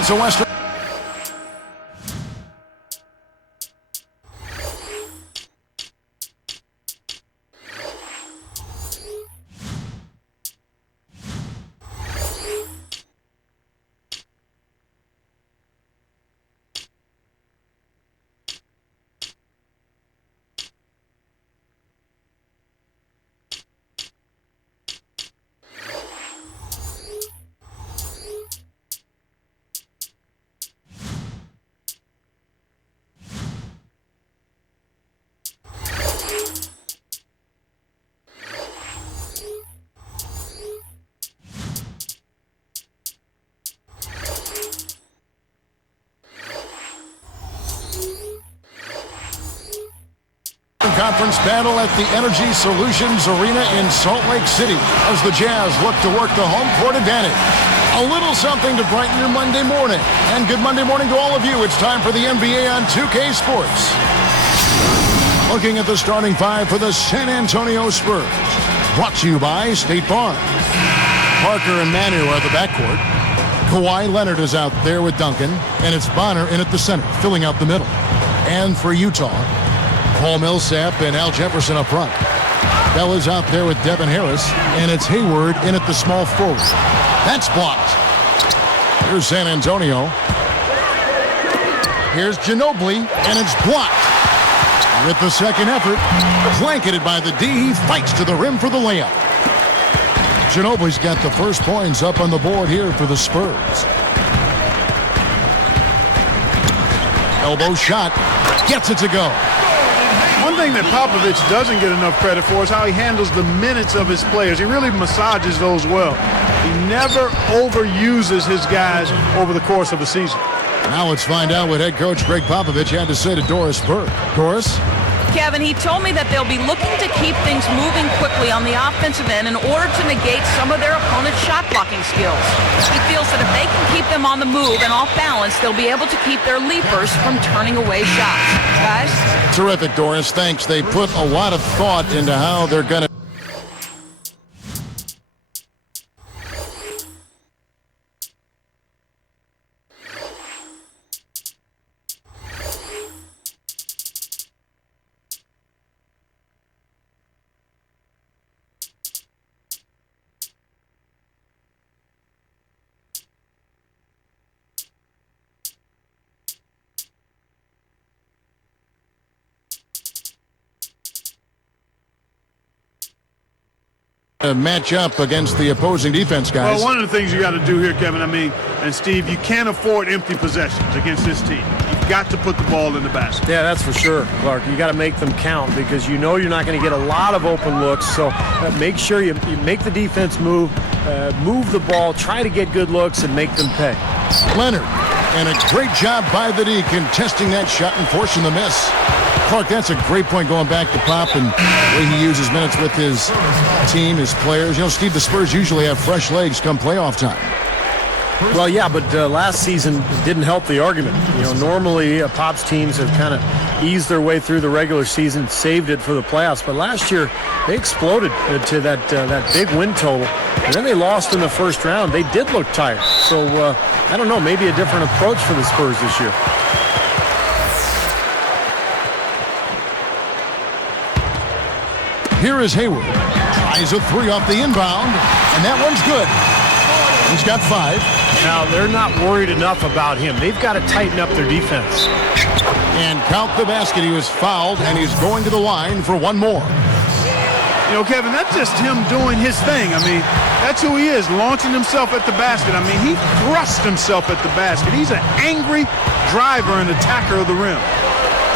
It's a Western. Conference battle at the Energy Solutions Arena in Salt Lake City as the Jazz look to work the home court advantage. A little something to brighten your Monday morning. And good Monday morning to all of you. It's time for the NBA on 2K Sports. Looking at the starting five for the San Antonio Spurs. Brought to you by State Farm. Parker and Manu are the backcourt. Kawhi Leonard is out there with Duncan. And it's Bonner in at the center, filling out the middle. And for Utah, Paul Millsap and Al Jefferson up front. Bella's out there with Devin Harris, and it's Hayward in at the small forward. That's blocked. Here's San Antonio. Here's Ginobili, and it's blocked. With the second effort, blanketed by the D, he fights to the rim for the layup. Ginobili's got the first points up on the board here for the Spurs. Elbow shot, gets it to go. One thing that Popovich doesn't get enough credit for is how he handles the minutes of his players. He really massages those well. He never overuses his guys over the course of a season. Now let's find out what head coach Greg Popovich had to say to Doris Burke. Doris? Kevin, he told me that they'll be looking to keep things moving quickly on the offensive end in order to negate some of their opponent's shot blocking skills. He feels that if they can keep them on the move and off balance, they'll be able to keep their leapers from turning away shots. Guys? Terrific, Doris. Thanks. They put a lot of thought into how they're going to. Match up against the opposing defense, guys. Well, one of the things you got to do here, Kevin, and Steve, you can't afford empty possessions against this team. You've got to put the ball in the basket. Yeah, that's for sure, Clark. You got to make them count because you know you're not going to get a lot of open looks. So make sure you make the defense move the ball, try to get good looks, and make them pay. Leonard, and a great job by the D contesting that shot and forcing the miss. Clark, that's a great point going back to Pop and the way he uses minutes with his team, his players. You know, Steve, the Spurs usually have fresh legs come playoff time. Well, yeah, but last season didn't help the argument. You know, normally Pop's teams have kind of eased their way through the regular season, saved it for the playoffs. But last year, they exploded to that big win total. And then they lost in the first round. They did look tired. So, I don't know, maybe a different approach for the Spurs this year. Here is Hayward. Tries a three off the inbound, and that one's good. He's got 5. Now, they're not worried enough about him. They've got to tighten up their defense. And count the basket. He was fouled, and he's going to the line for one more. You know, Kevin, that's just him doing his thing. That's who he is, launching himself at the basket. He thrusts himself at the basket. He's an angry driver and attacker of the rim.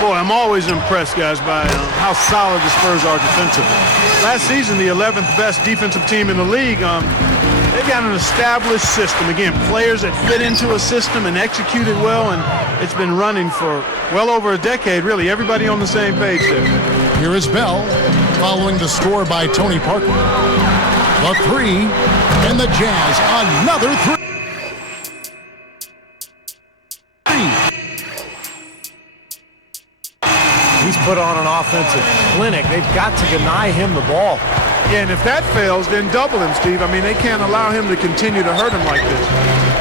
Boy, I'm always impressed, guys, by how solid the Spurs are defensively. Last season, the 11th best defensive team in the league. They've got an established system. Again, players that fit into a system and execute it well, and it's been running for well over a decade, really. Everybody on the same page there. Here is Bell, following the score by Tony Parker. The 3, and the Jazz, another 3. He's put on an offensive clinic. They've got to deny him the ball. Yeah, and if that fails, then double him, Steve. They can't allow him to continue to hurt him like this.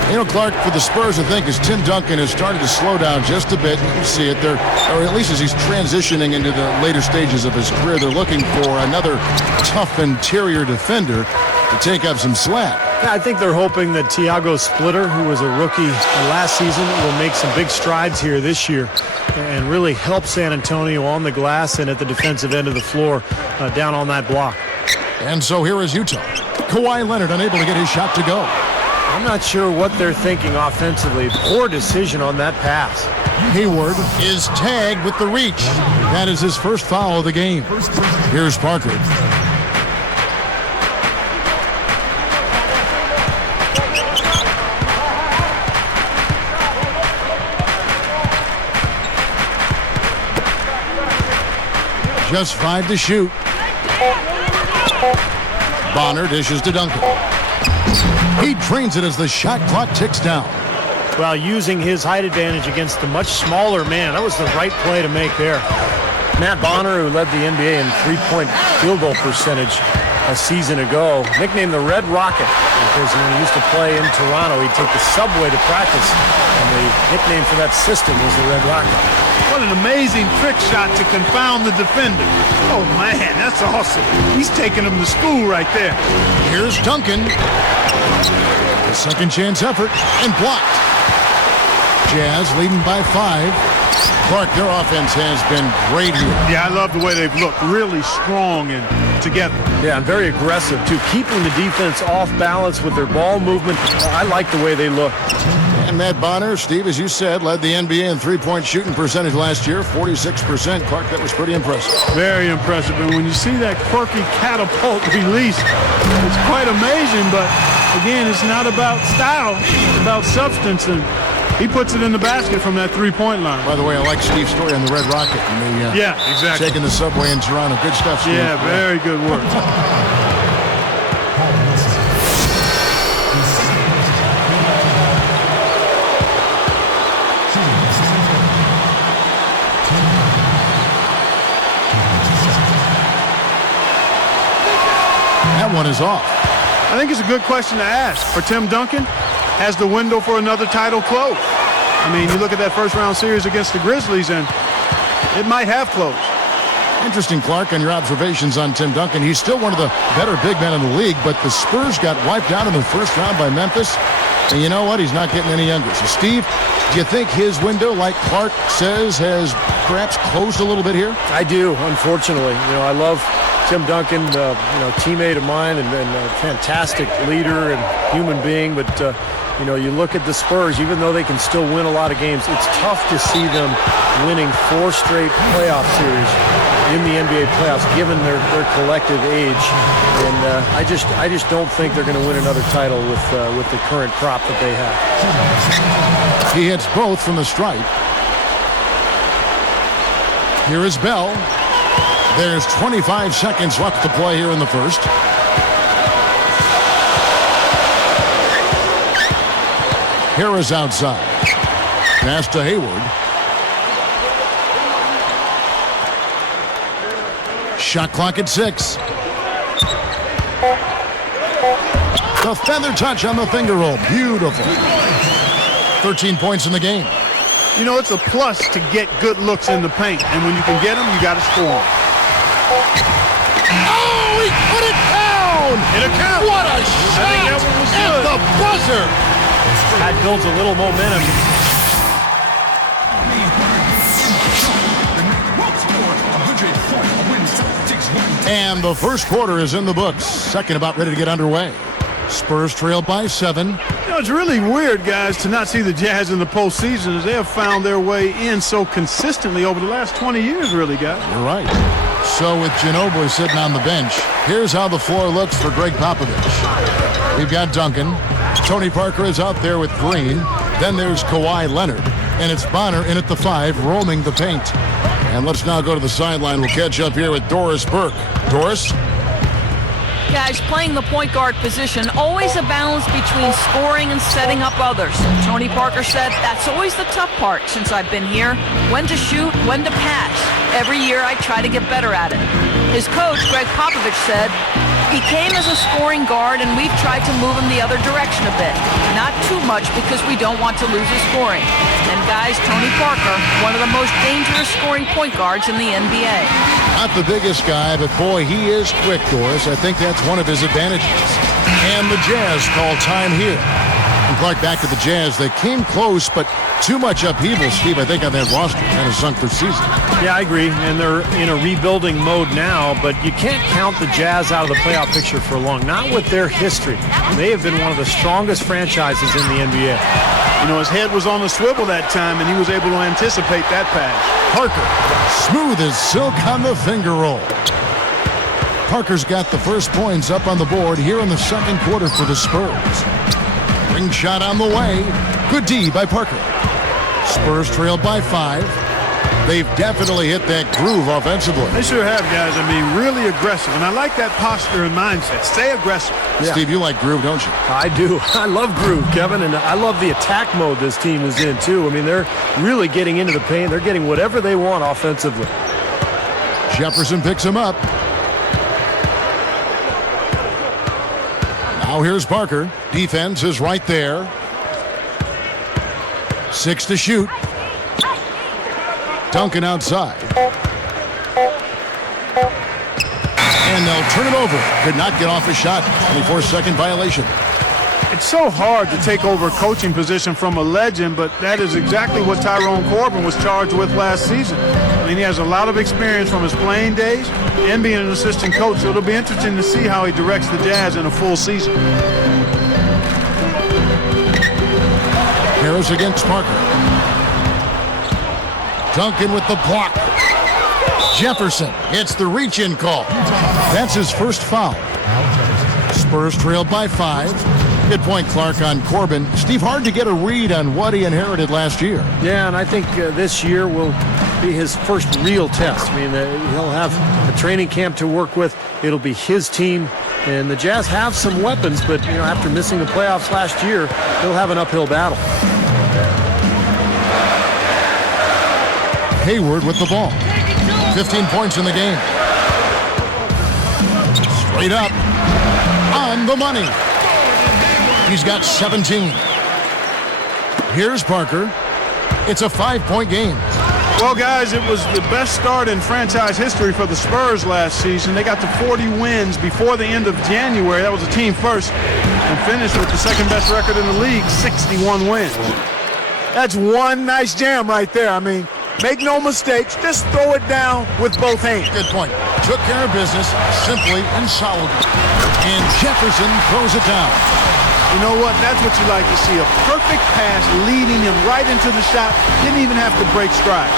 You know, Clark, for the Spurs, I think, as Tim Duncan has started to slow down just a bit, you can see it there, or at least as he's transitioning into the later stages of his career, they're looking for another tough interior defender to take up some slack. Yeah, I think they're hoping that Tiago Splitter, who was a rookie last season, will make some big strides here this year and really help San Antonio on the glass and at the defensive end of the floor down on that block. And so here is Utah. Kawhi Leonard unable to get his shot to go. I'm not sure what they're thinking offensively. Poor decision on that pass. Hayward is tagged with the reach. That is his first foul of the game. Here's Parker. Just 5 to shoot. Bonner dishes to Duncan. He drains it as the shot clock ticks down. Well, using his height advantage against the much smaller man, that was the right play to make there. Matt Bonner, who led the NBA in three-point field goal percentage a season ago, nicknamed the Red Rocket because when he used to play in Toronto, he'd take the subway to practice, and the nickname for that system was the Red Rocket. What an amazing trick shot to confound the defender. Oh, man, that's awesome. He's taking him to school right there. Here's Duncan. A second chance effort and blocked. Jazz leading by 5. Clark, their offense has been great here. Yeah, I love the way they've looked. Really strong and together. Yeah, and very aggressive, too. Keeping the defense off balance with their ball movement. I like the way they look. And Matt Bonner, Steve, as you said, led the NBA in three-point shooting percentage last year, 46%. Clark, that was pretty impressive. Very impressive. And when you see that quirky catapult release, it's quite amazing. But, again, it's not about style. It's about substance. And he puts it in the basket from that three-point line. By the way, I like Steve's story on the Red Rocket. And the, yeah, exactly. Taking the subway in Toronto. Good stuff, Steve. Yeah, very good work. That one is off. I think it's a good question to ask for Tim Duncan. Has the window for another title closed? I mean, you look at that first-round series against the Grizzlies, and it might have closed. Interesting, Clark, on your observations on Tim Duncan. He's still one of the better big men in the league, but the Spurs got wiped out in the first round by Memphis. And you know what? He's not getting any younger. So, Steve, do you think his window, like Clark says, has perhaps closed a little bit here? I do, unfortunately. You know, I love Tim Duncan, teammate of mine and a fantastic leader and human being. But, you look at the Spurs, even though they can still win a lot of games, it's tough to see them winning 4 straight playoff series in the NBA playoffs, given their collective age. And I just don't think they're going to win another title with the current crop that they have. He hits both from the stripe. Here is Bell. There's 25 seconds left to play here in the first. Here is outside. Pass to Hayward. Shot clock at 6. The feather touch on the finger roll. Beautiful. 13 points in the game. You know, it's a plus to get good looks in the paint. And when you can get them, you got to score them. Oh, he put it down! It accounts. What a shot! I think that one was good. At the buzzer! That builds a little momentum. And the first quarter is in the books. Second about ready to get underway. Spurs trail by 7. You know, it's really weird, guys, to not see the Jazz in the postseason as they have found their way in so consistently over the last 20 years, really, guys. You're right. So with Ginobili sitting on the bench, here's how the floor looks for Greg Popovich. We've got Duncan. Tony Parker is out there with Green. Then there's Kawhi Leonard. And it's Bonner in at the 5, roaming the paint. And let's now go to the sideline. We'll catch up here with Doris Burke. Doris? Guys, playing the point guard position, always a balance between scoring and setting up others. Tony Parker said that's always the tough part since I've been here. When to shoot, when to pass. Every year I try to get better at it. His coach, Greg Popovich, said, "He came as a scoring guard, and we've tried to move him the other direction a bit. Not too much because we don't want to lose his scoring." And guys, Tony Parker, one of the most dangerous scoring point guards in the NBA. Not the biggest guy, but boy, he is quick, Doris. I think that's one of his advantages. And the Jazz call time here. And Clark, back to the Jazz. They came close, but too much upheaval, Steve, I think, on that roster kind of sunk their season. Yeah, I agree. And they're in a rebuilding mode now, but you can't count the Jazz out of the playoff picture for long. Not with their history. They have been one of the strongest franchises in the NBA. You know, his head was on the swivel that time, and he was able to anticipate that pass. Parker, smooth as silk on the finger roll. Parker's got the first points up on the board here in the second quarter for the Spurs. Ring shot on the way. Good D by Parker. Spurs trailed by 5. They've definitely hit that groove offensively. They sure have, guys. I mean, really aggressive. And I like that posture and mindset. Stay aggressive. Yeah. Steve, you like groove, don't you? I do. I love groove, Kevin, and I love the attack mode this team is in, too. I mean, they're really getting into the paint. They're getting whatever they want offensively. Jefferson picks him up. Now here's Parker. Defense is right there. 6 to shoot. Duncan outside. And they'll turn it over. Could not get off a shot. 24-second violation. It's so hard to take over a coaching position from a legend, but that is exactly what Tyrone Corbin was charged with last season. I mean, he has a lot of experience from his playing days and being an assistant coach, so it'll be interesting to see how he directs the Jazz in a full season. Harris against Parker. Duncan with the block. Jefferson hits the reach-in call. That's his first foul. Spurs trailed by 5. Good point, Clark, on Corbin. Steve, hard to get a read on what he inherited last year. Yeah, and I think this year will be his first real test. I mean, he'll have a training camp to work with. It'll be his team. And the Jazz have some weapons, but, you know, after missing the playoffs last year, they'll have an uphill battle. Hayward with the ball. 15 points in the game. Straight up. On the money. He's got 17. Here's Parker. It's a 5-point game. Well, guys, it was the best start in franchise history for the Spurs last season. They got to 40 wins before the end of January. That was a team first, and finished with the second best record in the league, 61 wins. That's one nice jam right there. I mean, make no mistakes. Just throw it down with both hands. Good point. Took care of business simply and solidly. And Jefferson throws it down. You know what? That's what you like to see. A perfect pass leading him right into the shot. Didn't even have to break stride.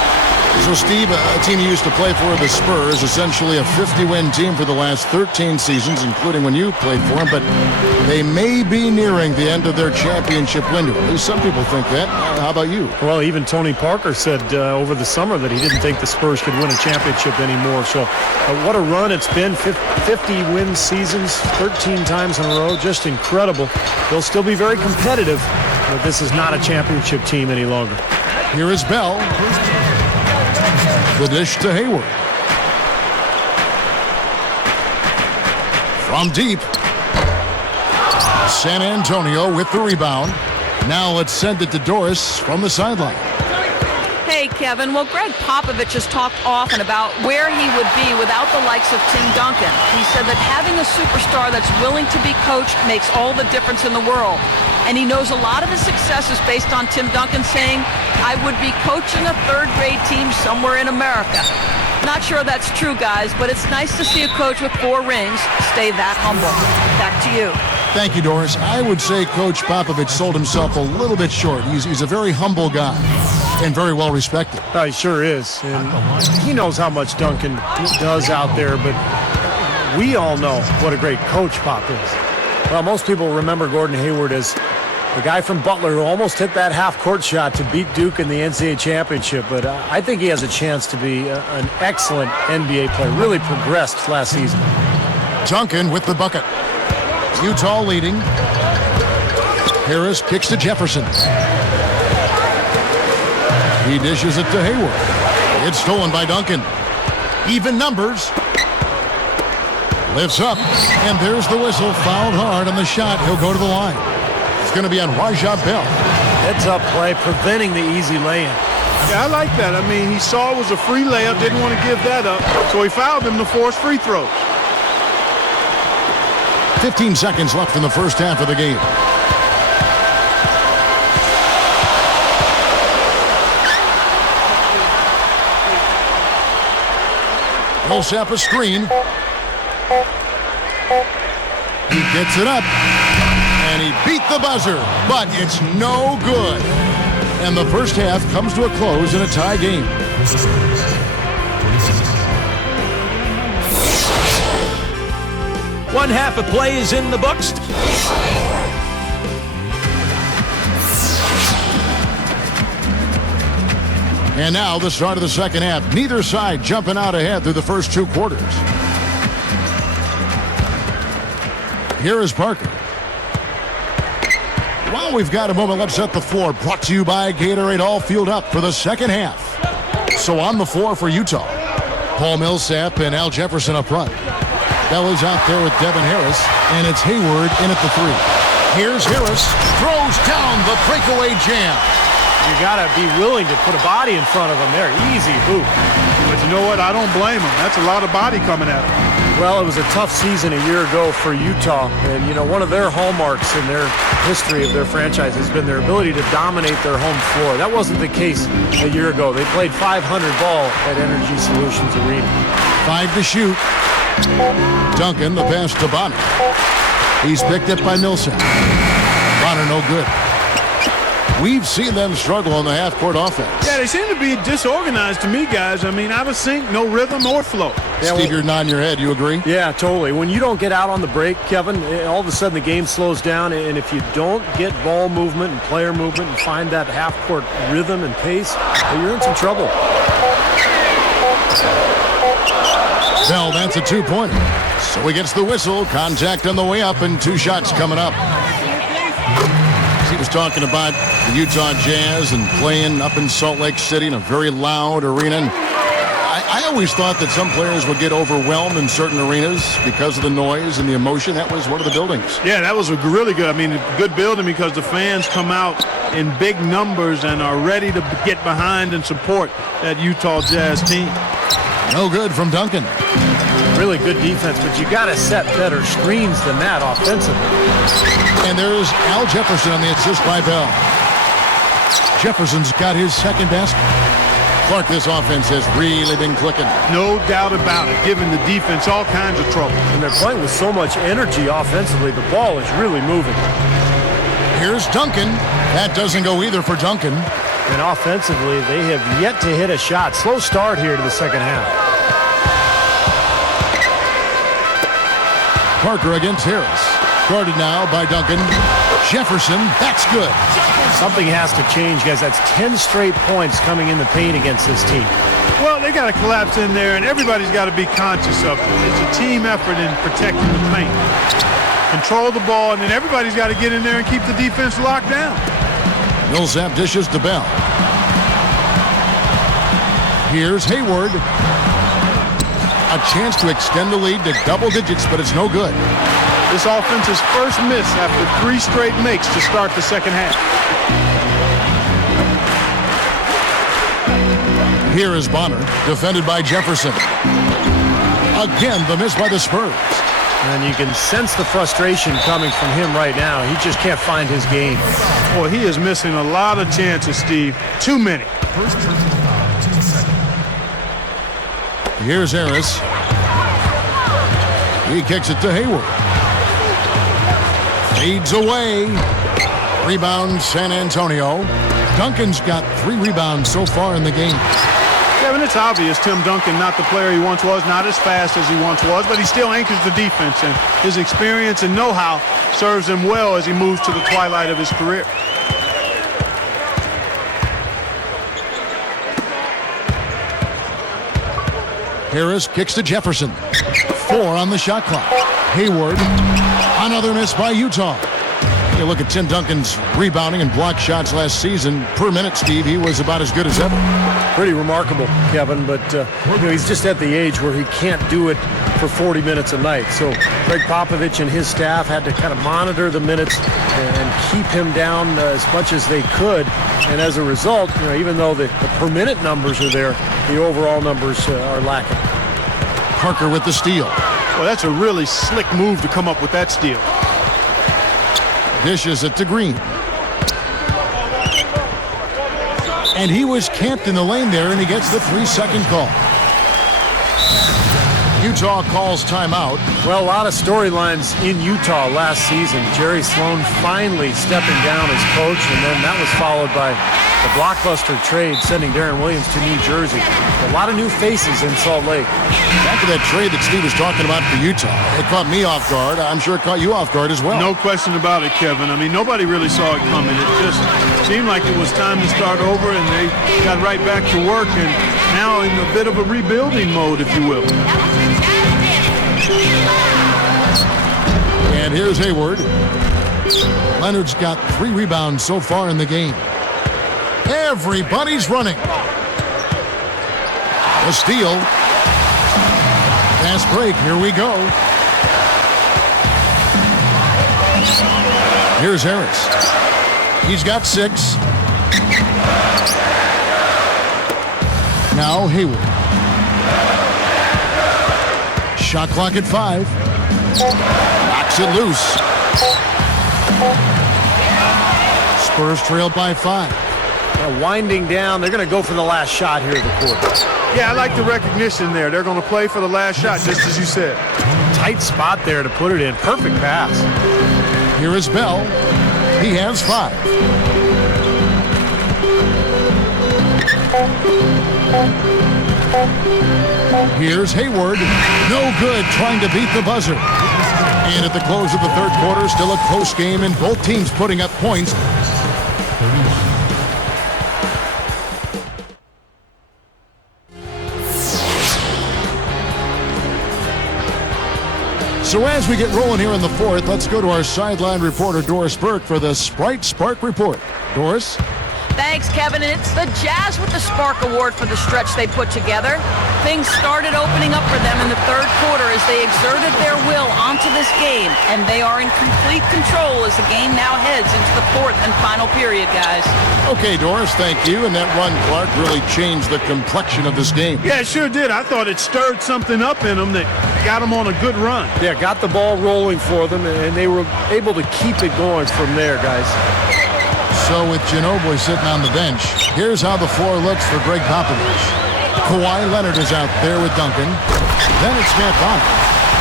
So, Steve, a team you used to play for, the Spurs, essentially a 50-win team for the last 13 seasons, including when you played for them, but they may be nearing the end of their championship window. At least some people think that. How about you? Well, even Tony Parker said over the summer that he didn't think the Spurs could win a championship anymore. So what a run it's been. 50-win seasons, 13 times in a row. Just incredible. They'll still be very competitive, but this is not a championship team any longer. Here is Bell. The dish to Hayward. From deep. San Antonio with the rebound. Now let's send it to Doris from the sideline. Hey, Kevin. Well, Greg Popovich has talked often about where he would be without the likes of Tim Duncan. He said that having a superstar that's willing to be coached makes all the difference in the world. And he knows a lot of his success is based on Tim Duncan saying, "I would be coaching a third-grade team somewhere in America." Not sure that's true, guys, but it's nice to see a coach with 4 rings stay that humble. Back to you. Thank you, Doris. I would say Coach Popovich sold himself a little bit short. He's a very humble guy and very well respected. He sure is. And he knows how much Duncan does out there, but we all know what a great coach Pop is. Well, most people remember Gordon Hayward as the guy from Butler who almost hit that half-court shot to beat Duke in the NCAA championship. But I think he has a chance to be an excellent NBA player. Really progressed last season. Duncan with the bucket. Utah leading. Harris kicks to Jefferson. He dishes it to Hayward. It's stolen by Duncan. Even numbers. Lifts up, and there's the whistle. Fouled hard on the shot. He'll go to the line. It's going to be on Rajah Bell. Heads-up play, preventing the easy lay-in. Yeah, I like that. I mean, he saw it was a free layup, didn't want to give that up, so he fouled him to force free throws. 15 seconds left in the first half of the game. Millsap a screen. He gets it up, and he beat the buzzer, but it's no good. And the first half comes to a close in a tie game. One half of play is in the books. And now the start of the second half. Neither side jumping out ahead through the first two quarters. Here is Parker. While we've got a moment, let's set the floor. Brought to you by Gatorade, all fueled up for the second half. So on the floor for Utah, Paul Millsap and Al Jefferson up front. Bella's out there with Devin Harris, and it's Hayward in at the three. Here's Harris, throws down the breakaway jam. You got to be willing to put a body in front of him there. Easy hoop. But you know what? I don't blame him. That's a lot of body coming at him. Well, it was a tough season a year ago for Utah. And, you know, one of their hallmarks in their history of their franchise has been their ability to dominate their home floor. That wasn't the case a year ago. They played 500 ball at Energy Solutions Arena. 5 to shoot. Duncan, the pass to Bonner. He's picked up by Millsap. Bonner no good. We've seen them struggle on the half-court offense. Yeah, they seem to be disorganized to me, guys. I mean, out of sync, no rhythm or flow. Yeah, Steve, you're nodding your head. You agree? Yeah, totally. When you don't get out on the break, Kevin, all of a sudden the game slows down, and if you don't get ball movement and player movement and find that half-court rhythm and pace, you're in some trouble. Bell, that's a two-pointer. So he gets the whistle. Contact on the way up, and 2 shots coming up. He was talking about the Utah Jazz and playing up in Salt Lake City in a very loud arena. And I always thought that some players would get overwhelmed in certain arenas because of the noise and the emotion. That was one of the buildings. Yeah, that was a really good. I mean, a good building because the fans come out in big numbers and are ready to get behind and support that Utah Jazz team. No good from Duncan. Really good defense, but you got to set better screens than that offensively. And there's Al Jefferson on the assist by Bell. Jefferson's got his second basket. Clark, this offense has really been clicking. No doubt about it, giving the defense all kinds of trouble. And they're playing with so much energy offensively. The ball is really moving. Here's Duncan. That doesn't go either for Duncan. And offensively, they have yet to hit a shot. Slow start here to the second half. Parker against Harris. Guarded now by Duncan. Jefferson, that's good. Something has to change, guys. That's 10 straight points coming in the paint against this team. Well, they got to collapse in there, and everybody's got to be conscious of it. It's a team effort in protecting the paint. Control the ball, and then everybody's got to get in there and keep the defense locked down. Millsap dishes to Bell. Here's Hayward. A chance to extend the lead to double digits, but it's no good. This offense's first miss after 3 straight makes to start the second half. Here is Bonner, defended by Jefferson. Again, the miss by the Spurs. And you can sense the frustration coming from him right now. He just can't find his game. Boy, he is missing a lot of chances, Steve. Too many. Here's Harris. He kicks it to Hayward. Fades away. Rebound, San Antonio. Duncan's got 3 rebounds so far in the game. Kevin, it's obvious Tim Duncan, not the player he once was, not as fast as he once was, but he still anchors the defense, and his experience and know-how serves him well as he moves to the twilight of his career. Harris kicks to Jefferson. 4 on the shot clock. Hayward. Another miss by Utah. You look at Tim Duncan's rebounding and block shots last season. Per minute, Steve, he was about as good as ever. Pretty remarkable, Kevin, but he's just at the age where he can't do it for 40 minutes a night. So Greg Popovich and his staff had to kind of monitor the minutes and keep him down as much as they could. And as a result, even though the per-minute numbers are there, the overall numbers are lacking. Parker with the steal. Well, that's a really slick move to come up with that steal. Dishes it to Green. And he was camped in the lane there, and he gets the 3-second call. Utah calls timeout. Well, a lot of storylines in Utah last season. Jerry Sloan finally stepping down as coach, and then that was followed by the blockbuster trade sending Darren Williams to New Jersey. A lot of new faces in Salt Lake. Back to that trade that Steve was talking about for Utah. It caught me off guard. I'm sure it caught you off guard as well. No question about it, Kevin. I mean, nobody really saw it coming. It just seemed like it was time to start over, and they got right back to work, and now in a bit of a rebuilding mode, if you will. And here's Hayward. Leonard's got 3 rebounds so far in the game. Everybody's running. A steal. Fast break. Here we go. Here's Harris. He's got 6. Now Hayward. Shot clock at 5. Knocks it loose. Spurs trail by 5. Winding down, they're going to go for the last shot here of the quarter. Yeah, I like the recognition there. They're going to play for the last shot, just as you said. Tight spot there to put it in. Perfect pass. Here is Bell. He has 5. Here's Hayward. No good, trying to beat the buzzer. And at the close of the third quarter, still a close game, and both teams putting up points. So as we get rolling here in the fourth, let's go to our sideline reporter, Doris Burke, for the Sprite Spark Report. Doris? Thanks, Kevin. And it's the Jazz with the Spark Award for the stretch they put together. Things started opening up for them in the third quarter as they exerted their will onto this game, and they are in complete control as the game now heads into the fourth and final period, guys. Okay, Doris, thank you. And that run, Clark, really changed the complexion of this game. Yeah, it sure did. I thought it stirred something up in them that got them on a good run. Yeah, got the ball rolling for them, and they were able to keep it going from there, guys. So with Ginobili sitting on the bench, here's how the floor looks for Greg Popovich. Kawhi Leonard is out there with Duncan. Then it's Matt Bonner.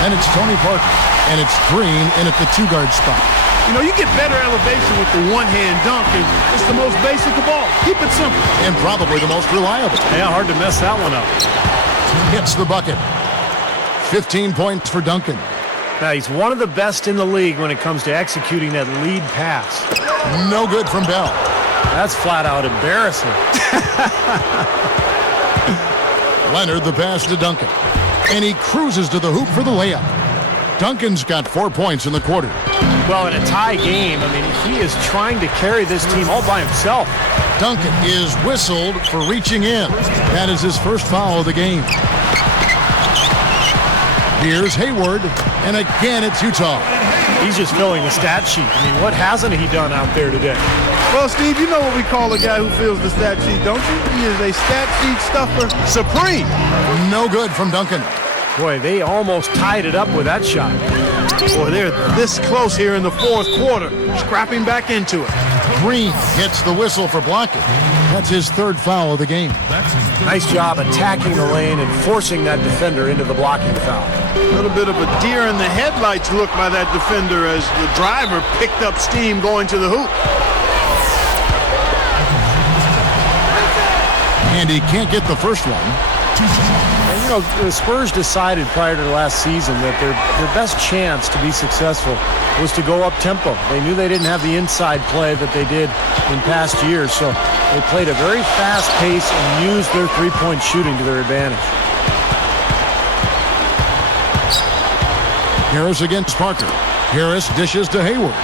Then it's Tony Parker. And it's Green in at the 2-guard spot. You know, you get better elevation with the one-hand dunk, and it's the most basic of all. Keep it simple. And probably the most reliable. Yeah, hard to mess that one up. Hits the bucket. 15 points for Duncan. Now, he's one of the best in the league when it comes to executing that lead pass. No good from Bell. That's flat out embarrassing. Leonard the pass to Duncan. And he cruises to the hoop for the layup. Duncan's got 4 points in the quarter. Well, in a tie game, I mean, he is trying to carry this team all by himself. Duncan is whistled for reaching in. That is his first foul of the game. Here's Hayward, and again it's Utah. He's just filling the stat sheet. I mean, what hasn't he done out there today? Well, Steve, you know what we call a guy who fills the stat sheet, don't you? He is a stat sheet stuffer supreme. No good from Duncan. Boy, they almost tied it up with that shot. Boy, they're this close here in the fourth quarter, scrapping back into it. Green gets the whistle for blocking. That's his third foul of the game. Nice job attacking the lane and forcing that defender into the blocking foul. A little bit of a deer in the headlights look by that defender as the driver picked up steam going to the hoop. And he can't get the first one. And, you know, the Spurs decided prior to last season that their best chance to be successful was to go up-tempo. They knew they didn't have the inside play that they did in past years, so they played a very fast pace and used their three-point shooting to their advantage. Harris against Parker. Harris dishes to Hayward.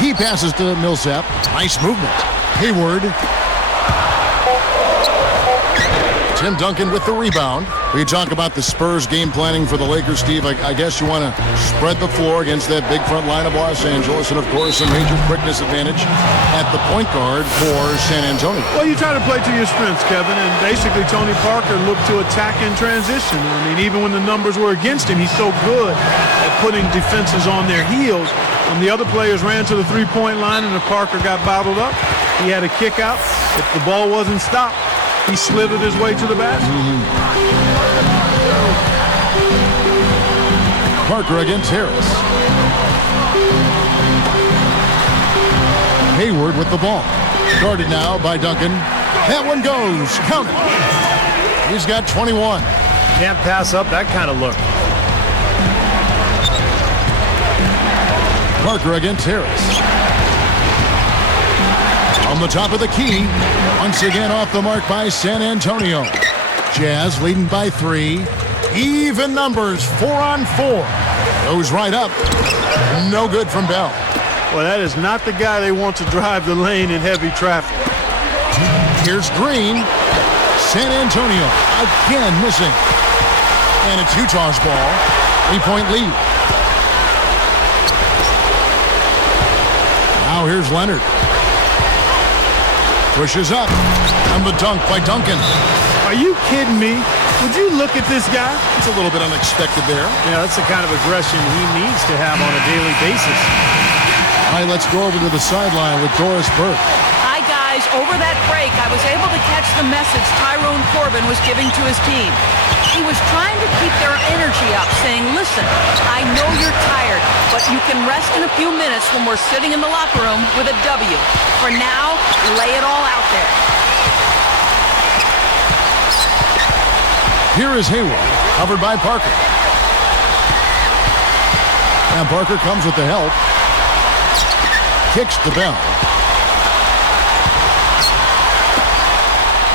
He passes to Millsap. Nice movement. Hayward. Tim Duncan with the rebound. We talk about the Spurs game planning for the Lakers, Steve. I guess you want to spread the floor against that big front line of Los Angeles, and of course a major quickness advantage at the point guard for San Antonio. Well, you try to play to your strengths, Kevin, and basically Tony Parker looked to attack in transition. I mean, even when the numbers were against him, he's so good at putting defenses on their heels. When the other players ran to the three-point line and the Parker got bottled up, he had a kick out. If the ball wasn't stopped, he slithered his way to the basket. Parker against Harris. Hayward with the ball. Guarded now by Duncan. That one goes. Count it. He's got 21. Can't pass up that kind of look. Parker against Harris. On the top of the key. Once again off the mark by San Antonio. Jazz leading by 3. Even numbers, 4 on 4. Goes right up. No good from Bell. Well, that is not the guy they want to drive the lane in heavy traffic. Here's Green. San Antonio again missing. And it's Utah's ball. 3-point lead. Now here's Leonard. Pushes up. And the dunk by Duncan. Are you kidding me? Would you look at this guy? It's a little bit unexpected there. Yeah, that's the kind of aggression he needs to have on a daily basis. All right, let's go over to the sideline with Doris Burke. Hi, guys. Over that break, I was able to catch the message Tyrone Corbin was giving to his team. He was trying to keep their energy up, saying, listen, I know you're tired, but you can rest in a few minutes when we're sitting in the locker room with a W. For now, lay it all out there. Here is Hayward, covered by Parker. And Parker comes with the help. Kicks to Bell.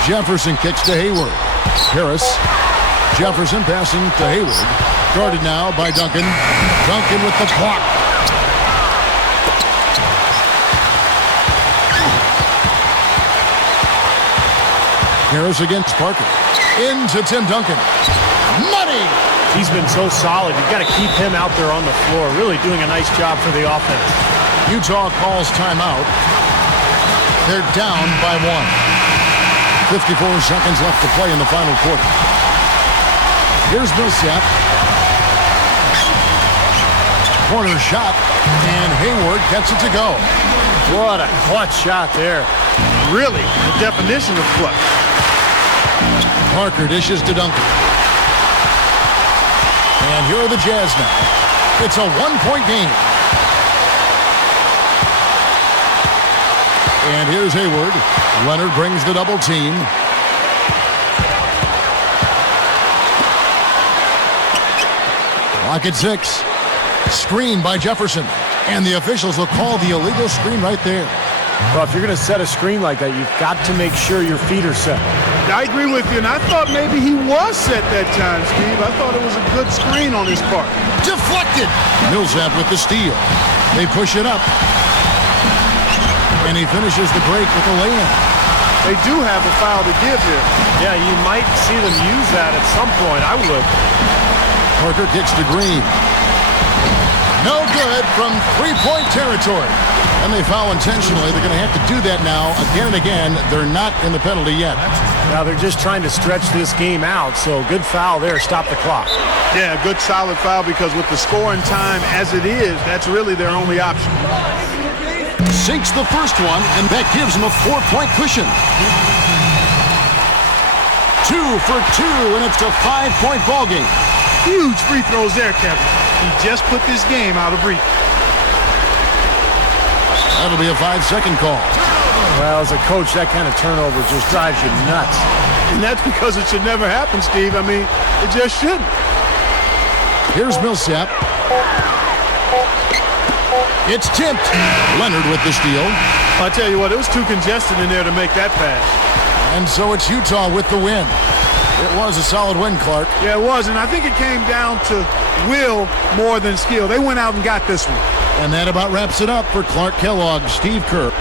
Jefferson kicks to Hayward. Harris. Jefferson passing to Hayward. Guarded now by Duncan. Duncan with the block. Harris against Parker. Into Tim Duncan. Money! He's been so solid. You've got to keep him out there on the floor, really doing a nice job for the offense. Utah calls timeout. They're down by 1. 54 seconds left to play in the final quarter. Here's Millsap. Corner shot, and Hayward gets it to go. What a clutch shot there. Really, the definition of clutch. Parker dishes to Duncan. And here are the Jazz now. It's a 1-point game. And here's Hayward. Leonard brings the double team. Clock at 6. Screen by Jefferson. And the officials will call the illegal screen right there. Well, if you're going to set a screen like that, you've got to make sure your feet are set. I agree with you, and I thought maybe he was set that time, Steve. I thought it was a good screen on his part. Deflected. Millsap with the steal. They push it up. And he finishes the break with a lay-in. They do have a foul to give here. Yeah, you might see them use that at some point. I would. Parker kicks to Green. No good from three-point territory. And they foul intentionally. They're going to have to do that now again and again. They're not in the penalty yet. Now they're just trying to stretch this game out, so good foul there. Stop the clock. Yeah, good solid foul because with the scoring time as it is, that's really their only option. Sinks the first one, and that gives them a 4-point cushion. 2 for 2, and it's a 5-point ball game. Huge free throws there, Kevin. He just put this game out of reach. That'll be a 5-second call. Well, as a coach, that kind of turnover just drives you nuts. And that's because it should never happen, Steve. I mean, it just shouldn't. Here's Millsap. It's tipped. Leonard with the steal. I tell you what, it was too congested in there to make that pass. And so it's Utah with the win. It was a solid win, Clark. Yeah, it was, and I think it came down to will more than skill. They went out and got this one. And that about wraps it up for Clark Kellogg, Steve Kerr.